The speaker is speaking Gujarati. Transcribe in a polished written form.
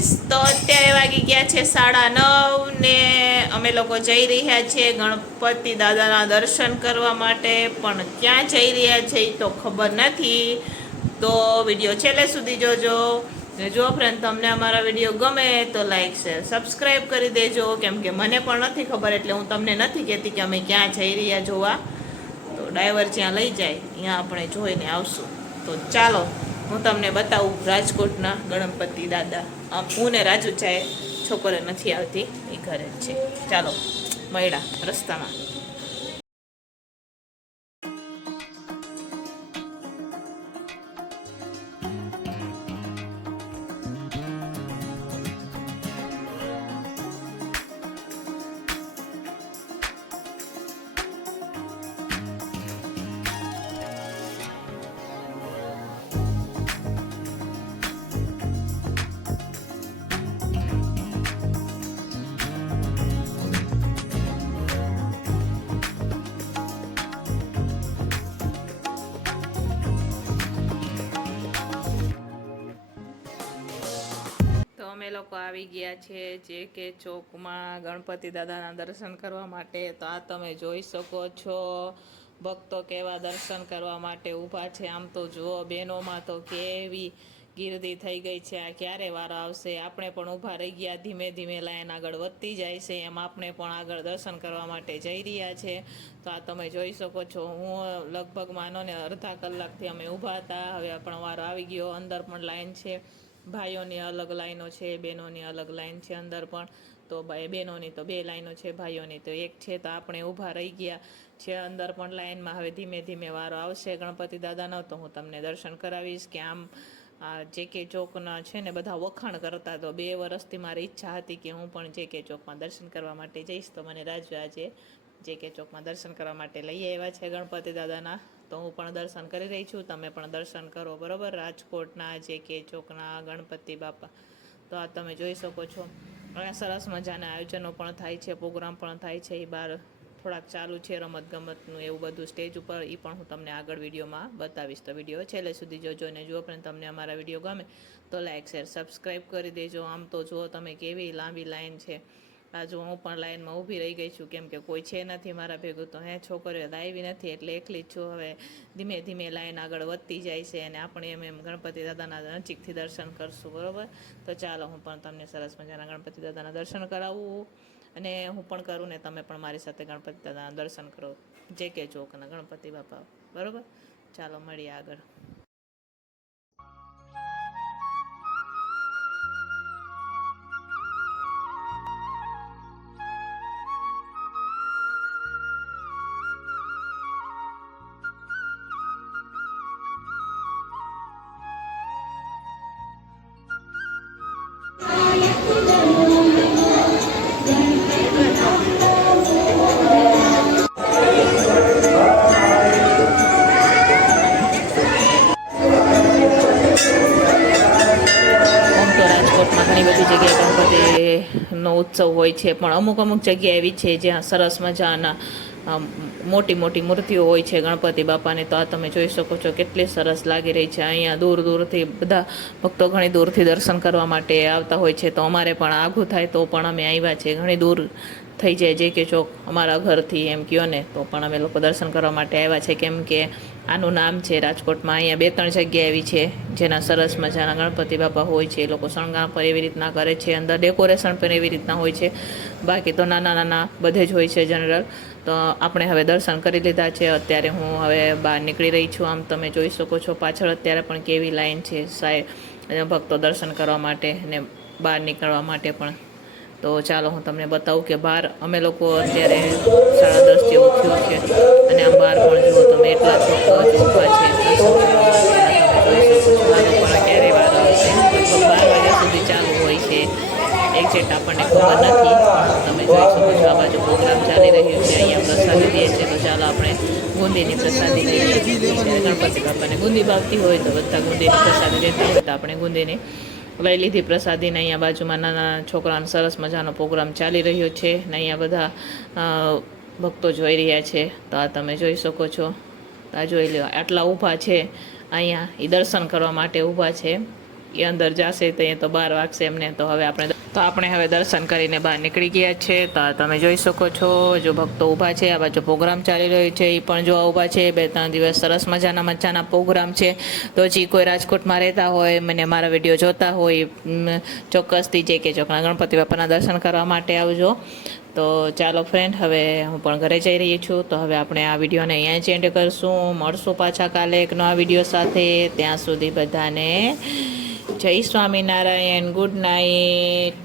ફ્રેન્ડ્સ, તો અત્યારે વાગી ગયા છે 9:30 ને અમે લોકો જઈ રહ્યા છીએ ગણપતિ દાદાના દર્શન કરવા માટે. પણ ક્યાં જઈ રહ્યા છે એ તો ખબર નથી, તો વિડીયો છેલ્લે સુધી જોજો. જો ફ્રેન્ડ તમને અમારા વિડીયો ગમે તો લાઈક શેર સબસ્ક્રાઈબ કરી દેજો, કેમ કે મને પણ નથી ખબર, એટલે હું તમને નથી કહેતી કે અમે ક્યાં જઈ રહ્યા જોવા. તો ડ્રાઈવર જ્યાં લઈ જાય ત્યાં આપણે જોઈને આવશું. તો ચાલો હું તમને બતાવું રાજકોટના ગણપતિ દાદા. હું ને રાજુ ચાહે છોકરે નથી આવતી, એ ઘરે જ છે. ચાલો મળ્યા રસ્તામાં. અમે લોકો આવી ગયા છે JK ચોકમાં ગણપતિ દાદાના દર્શન કરવા માટે. તો આ તમે જોઈ શકો છો, ભક્તો કેવા દર્શન કરવા માટે ઊભા છે. આમ તો જુઓ, બહેનોમાં તો કેવી ગીરદી થઈ ગઈ છે. આ ક્યારે વારો આવશે? આપણે પણ ઊભા રહી ગયા. ધીમે ધીમે લાઈન આગળ વધતી જાય છે, એમ આપણે પણ આગળ દર્શન કરવા માટે જઈ રહ્યા છે. તો આ તમે જોઈ શકો છો, હું લગભગ માનો ને અડધા કલાકથી અમે ઊભા હતા. હવે પણ વારો આવી ગયો. અંદર પણ લાઈન છે, ભાઈઓની અલગ લાઈનો છે, બહેનોની અલગ લાઈન છે. અંદર પણ તો બહેનોની તો 2 લાઈનો છે, ભાઈઓની તો 1 છે. તો આપણે ઊભા રહી ગયા છે અંદર પણ લાઈનમાં. હવે ધીમે ધીમે વારો આવશે ગણપતિ દાદાનો, તો હું તમને દર્શન કરાવીશ. કે આમ આ JK ચોકના છે ને બધા વખાણ કરતા. તો 2 વર્ષથી મારી ઈચ્છા હતી કે હું પણ JK ચોકમાં દર્શન કરવા માટે જઈશ. તો મને રાજુ આજે JK ચોકમાં દર્શન કરવા માટે લઈ આવ્યા છે ગણપતિ દાદાના. તો હું પણ દર્શન કરી રહી છું, તમે પણ દર્શન કરો, બરાબર. રાજકોટના JK ચોકના ગણપતિ બાપા. તો આ તમે જોઈ શકો છો, અહીંયા સરસ મજાના આયોજનો પણ થાય છે, પ્રોગ્રામ પણ થાય છે. એ બહાર થોડાક ચાલુ છે રમતગમતનું એવું બધું સ્ટેજ ઉપર. એ પણ હું તમને આગળ વિડીયોમાં બતાવીશ. તો વિડીયો છેલ્લે સુધી જોજો. અને જો પણ તમને અમારા વિડીયો ગમે તો લાઈક શેર સબસ્ક્રાઈબ કરી દેજો. આમ તો જુઓ તમે કેવી લાંબી લાઈન છે. આ જો હું પણ લાઈનમાં ઊભી રહી ગઈ છું, કેમ કે કોઈ છે નથી મારા ભેગું. તો છોકરીઓ લાવી નથી એટલે એકલી જ છું. હવે ધીમે ધીમે લાઈન આગળ વધતી જાય છે, અને આપણે એમ ગણપતિ દાદાના નજીકથી દર્શન કરશું, બરાબર. તો ચાલો હું પણ તમને સરસ મજાના ગણપતિ દાદાના દર્શન કરાવું, અને હું પણ કરું ને તમે પણ મારી સાથે ગણપતિ દાદાના દર્શન કરો, JK ચોકના ગણપતિ બાપા, બરાબર. ચાલો મળીએ આગળ. ઘણી બધી જગ્યાએ ગણપતિનો ઉત્સવ હોય છે, પણ અમુક જગ્યા એવી છે જ્યાં સરસ મજાના મોટી મોટી મૂર્તિઓ હોય છે ગણપતિ બાપાની. તો આ તમે જોઈ શકો છો, કેટલી સરસ લાગી રહી છે. અહીંયા દૂર દૂરથી બધા ભક્તો ઘણી દૂરથી દર્શન કરવા માટે આવતા હોય છે. તો અમારે પણ આઘું થાય તો પણ અમે આવ્યા છીએ. ઘણી દૂર થઈ જાય JK ચોક અમારા ઘરથી, એમ કહો ને, તો પણ અમે લોકો દર્શન કરવા માટે આવ્યા છે. કેમ કે આનું નામ છે રાજકોટમાં. અહીંયા 2-3 જગ્યા એવી છે જેના સરસ મજાના ગણપતિ બાપા હોય છે. એ લોકો શણગાર પર એવી રીતના કરે છે, અંદર ડેકોરેશન પણ એવી રીતના હોય છે. બાકી તો નાના નાના બધે જ હોય છે જનરલ. તો આપણે હવે દર્શન કરી લીધા છે. અત્યારે હું હવે બહાર નીકળી રહી છું. આમ તમે જોઈ શકો છો પાછળ અત્યારે પણ કેવી લાઈન છે ભક્તો દર્શન કરવા માટે ને બહાર નીકળવા માટે પણ. તો ચાલો હું તમને બતાવું કે બહાર અમે લોકો અત્યારે 10:30 જેવું થયું છે, અને આમ બહાર પણ જુઓ તમે એટલા ભક્તો ઊભા છે દર્શન કરવા માટે. તમે જોઈ શકો છો આનો પણ ક્યારે વાર આવશે. લગભગ 12 વાગ્યા સુધી ચાલુ હોય છે, એક્ઝેક્ટ આપણને ખબર નથી. તમે જોઈ શકો છો આ બાજુ પ્રોગ્રામ ચાલી રહ્યો છે. અહીંયા પ્રસાદી દે છે. તો ચાલો આપણે બુંદીની પ્રસાદી લઈએ. ગણપતિ બાપાને બુંદી ભાવતી હોય તો બધા બુંદીની પ્રસાદી લેતા હોય તો આપણે બુંદીની લઈ લીધી પ્રસાદીને. અહીંયા બાજુમાં નાના છોકરાનો સરસ મજાનો પ્રોગ્રામ ચાલી રહ્યો છે, ને અહીંયા બધા ભક્તો જોઈ રહ્યા છે. તો આ તમે જોઈ શકો છો, આ જોઈ લો આટલા ઊભા છે અહીંયા, એ દર્શન કરવા માટે ઊભા છે. એ અંદર જશે તો એ તો 12 વાગશે એમને. તો આપણે હવે દર્શન કરીને બહાર નીકળી ગયા છે. તો આ તમે જોઈ શકો છો, જો ભક્તો ઊભા છે. આ બાજુ પ્રોગ્રામ ચાલી રહ્યો છે, એ પણ જોવા ઊભા છે. 2-3 દિવસ સરસ મજાના પ્રોગ્રામ છે. તો જે કોઈ રાજકોટમાં રહેતા હોય, મને મારા વિડીયો જોતા હોય, ચોક્કસથી જે કે ચોકના ગણપતિ બાપાના દર્શન કરવા માટે આવજો. તો ચાલો ફ્રેન્ડ, હવે હું પણ ઘરે જઈ રહી છું. તો હવે આપણે આ વિડીયોને અહીંયા જ એન્ડ કરશું. મળશું પાછા કાલે એક નવા વિડીયો સાથે. ત્યાં સુધી બધાને જય સ્વામિનારાયણ, ગુડ નાઇટ.